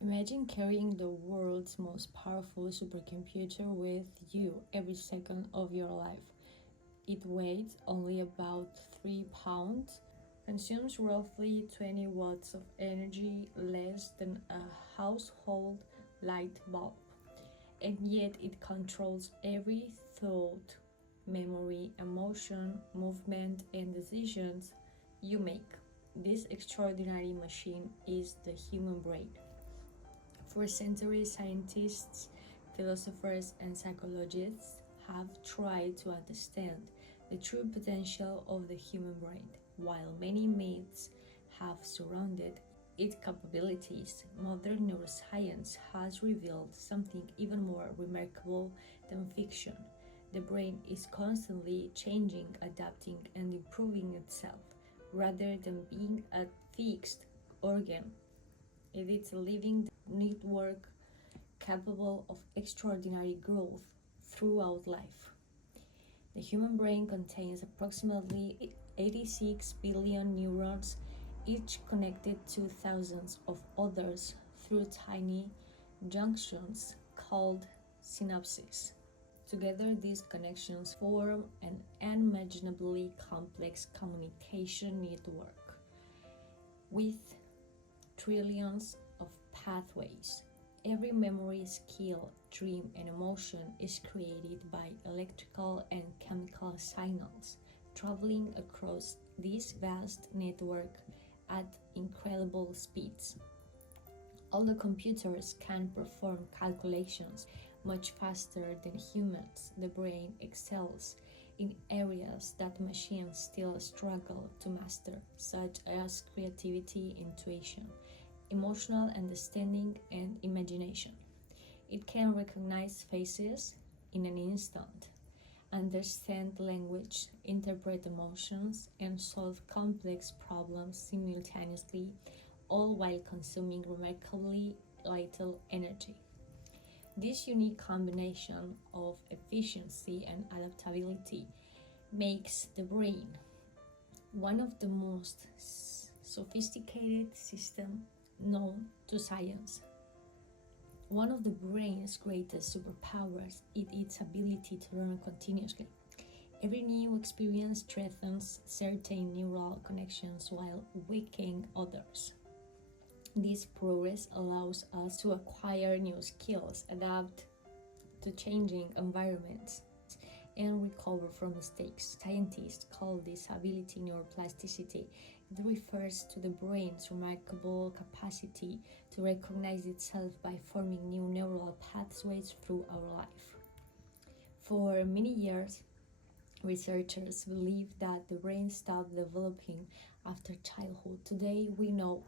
Imagine carrying the world's most powerful supercomputer with you every second of your life. It weighs only about 3 pounds, consumes roughly 20 watts of energy, less than a household light bulb, and yet it controls every thought, memory, emotion, movement, and decisions you make. This extraordinary machine is the human brain. For centuries, scientists, philosophers, and psychologists have tried to understand the true potential of the human brain. While many myths have surrounded its capabilities, modern neuroscience has revealed something even more remarkable than fiction. The brain is constantly changing, adapting, and improving itself, rather than being a fixed organ. It is a living network capable of extraordinary growth throughout life. The human brain contains approximately 86 billion neurons, each connected to thousands of others through tiny junctions called synapses. Together, these connections form an unimaginably complex communication network with trillions of pathways. Every memory, skill, dream, and emotion is created by electrical and chemical signals traveling across this vast network at incredible speeds. Although computers can perform calculations much faster than humans, the brain excels in areas that machines still struggle to master, such as creativity, intuition, emotional understanding, and imagination. It can recognize faces in an instant, understand language, interpret emotions, and solve complex problems simultaneously, all while consuming remarkably little energy. This unique combination of efficiency and adaptability makes the brain one of the most sophisticated systems known to science. One of the brain's greatest superpowers is its ability to learn continuously. Every new experience strengthens certain neural connections while weakening others. This progress allows us to acquire new skills, adapt to changing environments, and recover from mistakes. Scientists call this ability neuroplasticity. It refers to the brain's remarkable capacity to recognize itself by forming new neural pathways through our life. For many years, researchers believed that the brain stopped developing after childhood. Today, we know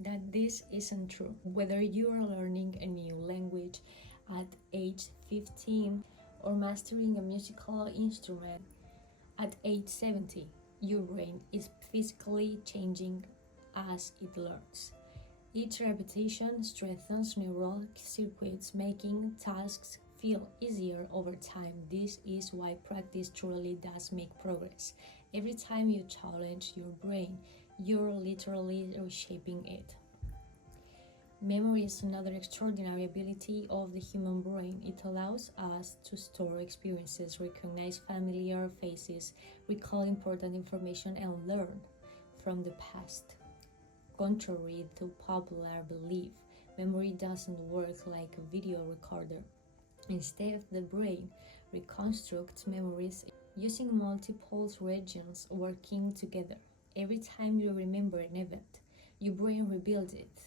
that this isn't true. Whether you are learning a new language at age 15 or mastering a musical instrument at age 70, your brain is physically changing as it learns. Each repetition strengthens neural circuits, making tasks feel easier over time. This is why practice truly does make progress. Every time you challenge your brain, you're literally reshaping it. Memory is another extraordinary ability of the human brain. It allows us to store experiences, recognize familiar faces, recall important information, and learn from the past. Contrary to popular belief, memory doesn't work like a video recorder. Instead, the brain reconstructs memories using multiple regions working together. Every time you remember an event, your brain rebuilds it,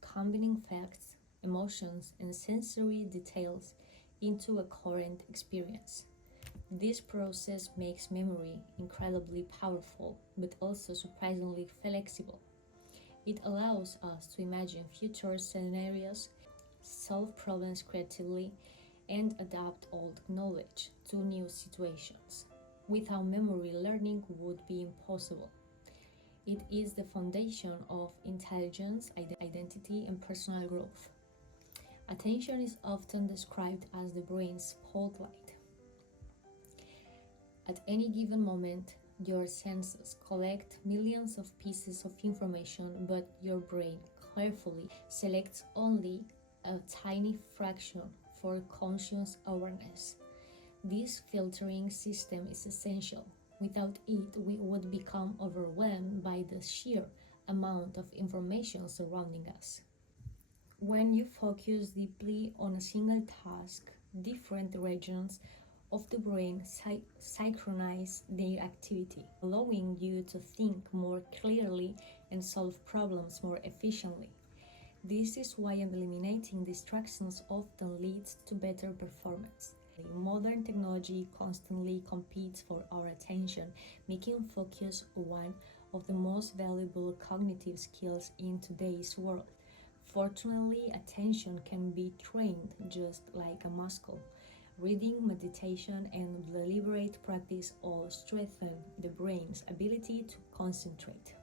combining facts, emotions, and sensory details into a coherent experience. This process makes memory incredibly powerful, but also surprisingly flexible. It allows us to imagine future scenarios, solve problems creatively, and adapt old knowledge to new situations. Without memory, learning would be impossible. It is the foundation of intelligence, identity, and personal growth. Attention is often described as the brain's spotlight. At any given moment, your senses collect millions of pieces of information, but your brain carefully selects only a tiny fraction for conscious awareness. This filtering system is essential. Without it, we would become overwhelmed by the sheer amount of information surrounding us. When you focus deeply on a single task, different regions of the brain synchronize their activity, allowing you to think more clearly and solve problems more efficiently. This is why eliminating distractions often leads to better performance. Modern technology constantly competes for our attention, making focus one of the most valuable cognitive skills in today's world. Fortunately, attention can be trained just like a muscle. Reading, meditation, and deliberate practice all strengthen the brain's ability to concentrate.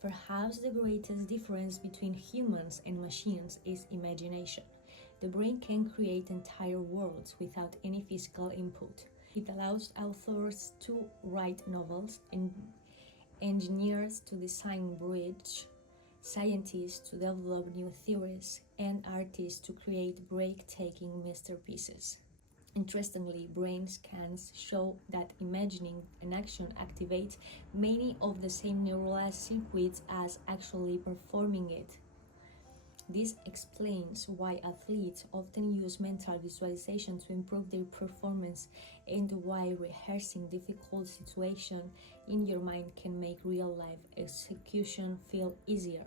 Perhaps the greatest difference between humans and machines is imagination. The brain can create entire worlds without any physical input. It allows authors to write novels and engineers to design bridges, scientists to develop new theories, and artists to create breathtaking masterpieces. Interestingly, brain scans show that imagining an action activates many of the same neural circuits as actually performing it. This explains why athletes often use mental visualization to improve their performance and why rehearsing difficult situations in your mind can make real-life execution feel easier.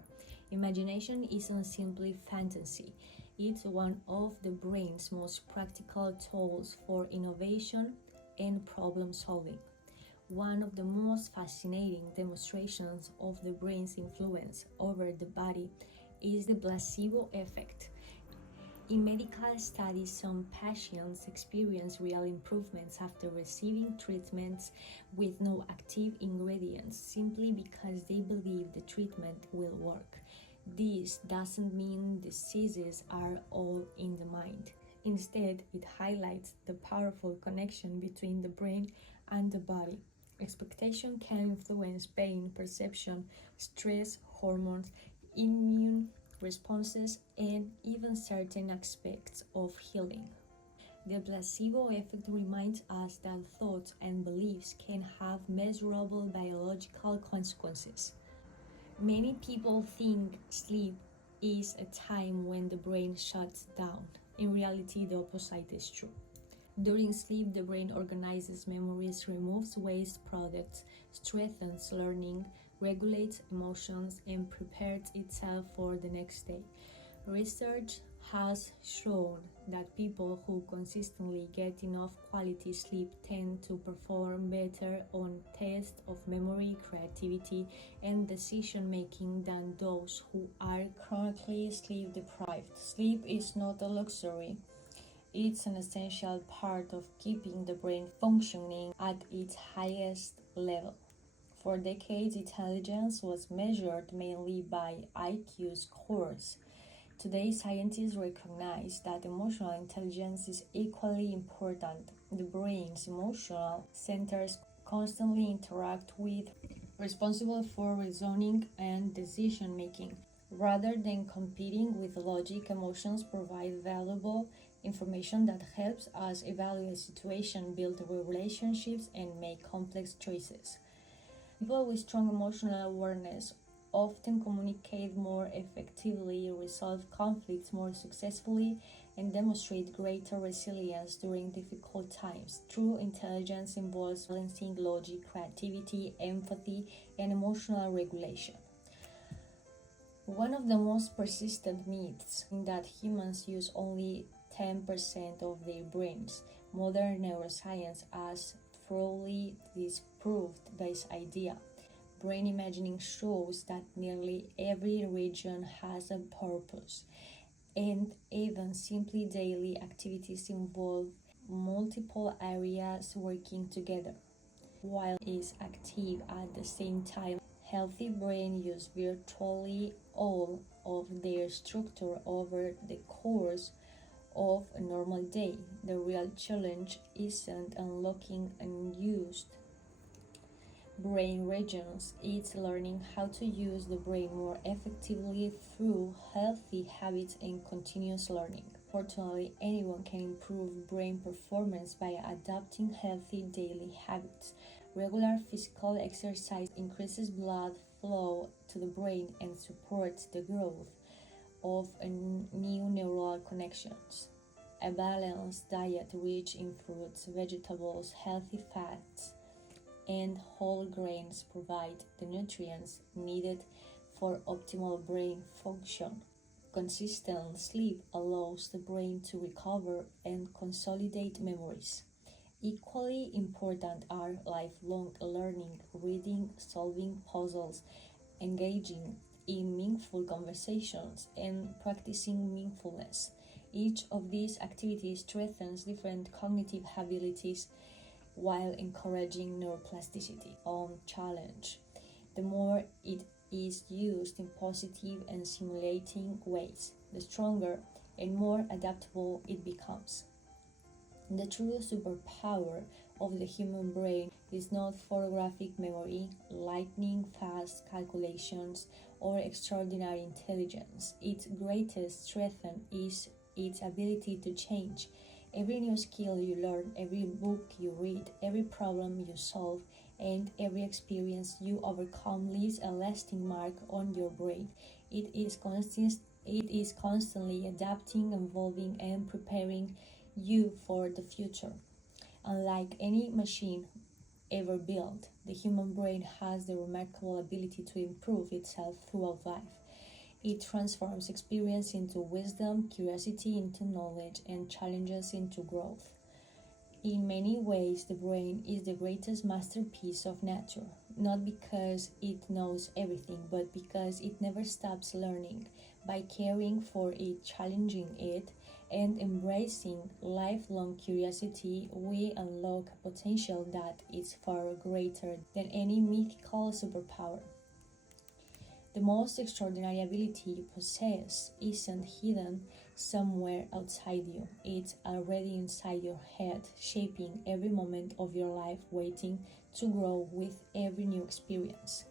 Imagination isn't simply fantasy. It's one of the brain's most practical tools for innovation and problem solving. One of the most fascinating demonstrations of the brain's influence over the body is the placebo effect. In medical studies, some patients experience real improvements after receiving treatments with no active ingredients simply because they believe the treatment will work. This doesn't mean diseases are all in the mind. Instead, it highlights the powerful connection between the brain and the body. Expectation can influence pain perception, stress hormones, immune responses, and even certain aspects of healing. The placebo effect reminds us that thoughts and beliefs can have measurable biological consequences. Many people think sleep is a time when the brain shuts down. In reality, the opposite is true. During sleep, the brain organizes memories, removes waste products, strengthens learning, regulates emotions, and prepares itself for the next day. Research has shown that people who consistently get enough quality sleep tend to perform better on tests of memory, creativity, and decision making than those who are chronically sleep deprived. Sleep is not a luxury. It's an essential part of keeping the brain functioning at its highest level. For decades, intelligence was measured mainly by IQ scores. Today, scientists recognize that emotional intelligence is equally important. The brain's emotional centers constantly interact with, responsible for reasoning and decision making. Rather than competing with logic, emotions provide valuable information that helps us evaluate situations, build relationships, and make complex choices. People with strong emotional awareness often communicate more effectively, resolve conflicts more successfully, and demonstrate greater resilience during difficult times. True intelligence involves balancing logic, creativity, empathy, and emotional regulation. One of the most persistent myths is that humans use only 10% of their brains. Modern neuroscience has thoroughly disproved this idea. Brain imaging shows that nearly every region has a purpose, and even simply daily activities involve multiple areas working together. While is active at the same time, healthy brain use virtually all of their structure over the course of a normal day. The real challenge isn't unlocking unused brain regions, it's learning how to use the brain more effectively through healthy habits and continuous learning. Fortunately, anyone can improve brain performance by adopting healthy daily habits. Regular physical exercise increases blood flow to the brain and supports the growth of new neural connections. A balanced diet rich in fruits, vegetables, healthy fats, and whole grains provide the nutrients needed for optimal brain function. Consistent sleep allows the brain to recover and consolidate memories. Equally important are lifelong learning, reading, solving puzzles, engaging in meaningful conversations, and practicing mindfulness. Each of these activities strengthens different cognitive abilities while encouraging neuroplasticity. Challenge. The more it is used in positive and stimulating ways, the stronger and more adaptable it becomes. The true superpower of the human brain is not photographic memory, lightning fast calculations, or extraordinary intelligence. Its greatest strength is its ability to change. Every new skill you learn, every book you read, every problem you solve, and every experience you overcome leaves a lasting mark on your brain. It is constantly adapting, evolving, and preparing you for the future. Unlike any machine ever built, the human brain has the remarkable ability to improve itself throughout life. It transforms experience into wisdom, curiosity into knowledge, and challenges into growth. In many ways, the brain is the greatest masterpiece of nature, not because it knows everything, but because it never stops learning. By caring for it, challenging it, and embracing lifelong curiosity, we unlock a potential that is far greater than any mythical superpower. The most extraordinary ability you possess isn't hidden somewhere outside you. It's already inside your head, shaping every moment of your life, waiting to grow with every new experience.